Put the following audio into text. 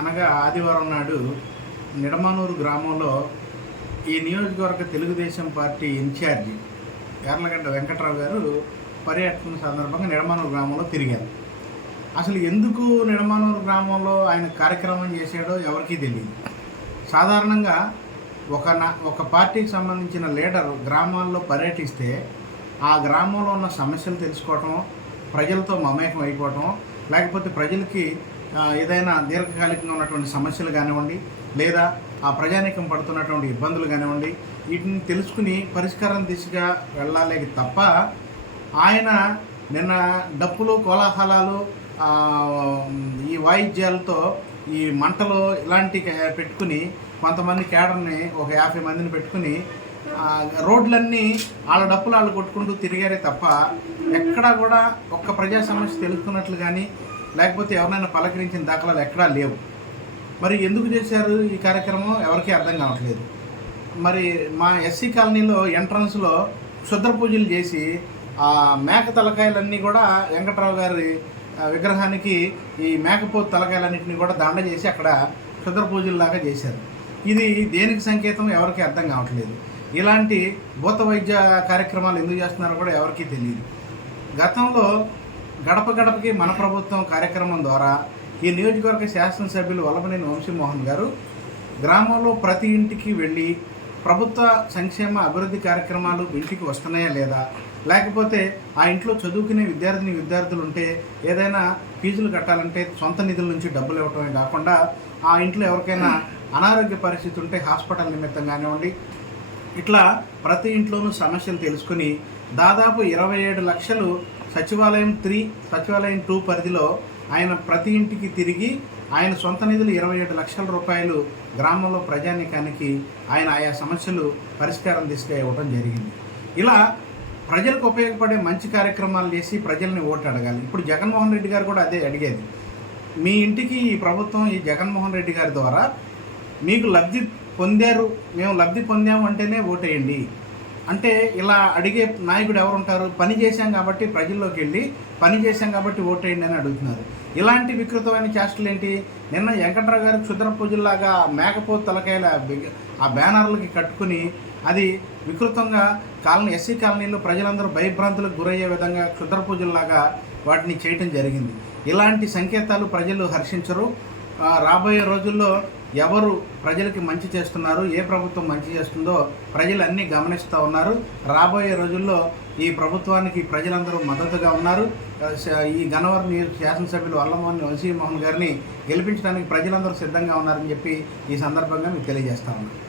అనగా ఆదివారం నాడు నిడమానూరు గ్రామంలో ఈ నియోజకవర్గ తెలుగుదేశం పార్టీ ఇన్ఛార్జి యార్లగడ్డ వెంకట్రావు గారు పర్యటన సందర్భంగా నిడమానూరు గ్రామంలో తిరిగారు. అసలు ఎందుకు నిడమానూరు గ్రామంలో ఆయన కార్యక్రమం చేశాడో ఎవరికీ తెలియదు. సాధారణంగా ఒక నా ఒక పార్టీకి సంబంధించిన లీడర్ గ్రామాల్లో పర్యటిస్తే ఆ గ్రామంలో ఉన్న సమస్యలు తెలుసుకోవటం ప్రజలతో మమేకం అయిపోవటం లేకపోతే ప్రజలకి ఏదైనా దీర్ఘకాలికంగా ఉన్నటువంటి సమస్యలు కానివ్వండి లేదా ఆ ప్రజానీకం పడుతున్నటువంటి ఇబ్బందులు కానివ్వండి వీటిని తెలుసుకుని పరిష్కారం దిశగా వెళ్ళాలి తప్ప ఆయన నిన్న డప్పులు కోలాహలాలు ఈ వాయిద్యాలతో ఈ మంటలు ఇలాంటి పెట్టుకుని కొంతమంది కేడర్ని ఒక యాభై మందిని పెట్టుకుని రోడ్లన్నీ వాళ్ళ డప్పులు వాళ్ళు కొట్టుకుంటూ తిరిగారే తప్ప ఎక్కడా కూడా ఒక్క ప్రజా సమస్య తెలుసుకున్నట్లు కానీ లేకపోతే ఎవరినైనా పలకరించిన దాఖలాలు ఎక్కడా లేవు. మరి ఎందుకు చేశారు ఈ కార్యక్రమం? ఎవరికీ అర్థం కావట్లేదు. మరి మా ఎస్సీ కాలనీలో ఎంట్రన్స్లో శుద్ర పూజలు చేసి ఆ మేక తలకాయలన్నీ కూడా వెంకట్రావు గారి విగ్రహానికి ఈ మేకపోతు తలకాయలన్నింటినీ కూడా దండ చేసి అక్కడ శుద్ర పూజల్లాగా చేశారు. ఇది దేనికి సంకేతం? ఎవరికీ అర్థం కావట్లేదు. ఇలాంటి భూత వైద్య కార్యక్రమాలు ఎందుకు చేస్తున్నారో కూడా ఎవరికీ తెలియదు. గతంలో గడప గడపకి మన ప్రభుత్వం కార్యక్రమం ద్వారా ఈ నియోజకవర్గ శాసనసభ్యులు వల్లభనేని వంశీమోహన్ గారు గ్రామంలో ప్రతి ఇంటికి వెళ్ళి ప్రభుత్వ సంక్షేమ అభివృద్ధి కార్యక్రమాలు ఇంటికి వస్తున్నాయా లేదా? లేకపోతే ఆ ఇంట్లో చదువుకునే విద్యార్థిని విద్యార్థులు ఉంటే ఏదైనా ఫీజులు కట్టాలంటే సొంత నిధుల నుంచి డబ్బులు ఇవ్వటమే కాకుండా ఆ ఇంట్లో ఎవరికైనా అనారోగ్య పరిస్థితి ఉంటే హాస్పిటల్ నిమిత్తం కానివ్వండి. ఇట్లా ప్రతి ఇంట్లోనూ సమస్యలు తెలుసుకుని దాదాపు ఇరవై ఏడు లక్షలు సచివాలయం త్రీ సచివాలయం టూ పరిధిలో ఆయన ప్రతి ఇంటికి తిరిగి ఆయన సొంత నిధులు ఇరవై ఏడు లక్షల రూపాయలు గ్రామంలో ప్రజానీకానికి ఆయన ఆయా సమస్యలు పరిష్కారం దిశగా ఇవ్వడం జరిగింది. ఇలా ప్రజలకు ఉపయోగపడే మంచి కార్యక్రమాలు చేసి ప్రజల్ని ఓటు అడగాలి. ఇప్పుడు జగన్మోహన్ రెడ్డి గారు కూడా అదే అడిగేది. మీ ఇంటికి ఈ ప్రభుత్వం ఈ జగన్మోహన్ రెడ్డి గారి ద్వారా మీకు లబ్ధి పొందారు మేము లబ్ధి పొందాము అంటేనే ఓటేయండి. అంటే ఇలా అడిగే నాయకుడు ఎవరు ఉంటారు? పని చేశాం కాబట్టి ప్రజల్లోకి వెళ్ళి పని చేశాం కాబట్టి ఓటేయండి అని అడుగుతున్నారు. ఇలాంటి వికృతమైన చేష్టలు ఏంటి? నిన్న వెంకట్రావు గారు క్షుద్ర పూజల్లాగా మేకపోతు తలకాయల ఆ బ్యానర్లకి కట్టుకుని అది వికృతంగా కాలనీ ఎస్సీ కాలనీలో ప్రజలందరూ భయభ్రాంతులకు గురయ్యే విధంగా క్షుద్ర పూజల్లాగా వాటిని చేయటం జరిగింది. ఇలాంటి సంకేతాలు ప్రజలు హర్షించరు. రాబోయే రోజుల్లో ఎవరు ప్రజలకి మంచి చేస్తున్నారు ఏ ప్రభుత్వం మంచి చేస్తుందో ప్రజలన్నీ గమనిస్తూ ఉన్నారు. రాబోయే రోజుల్లో ఈ ప్రభుత్వానికి ప్రజలందరూ మద్దతుగా ఉన్నారు. ఈ గన్నవరం శాసనసభ్యులు అల్లమోహన్ వంశీమోహన్ గారిని గెలిపించడానికి ప్రజలందరూ సిద్ధంగా ఉన్నారని చెప్పి ఈ సందర్భంగా మీకు తెలియజేస్తా ఉన్నాను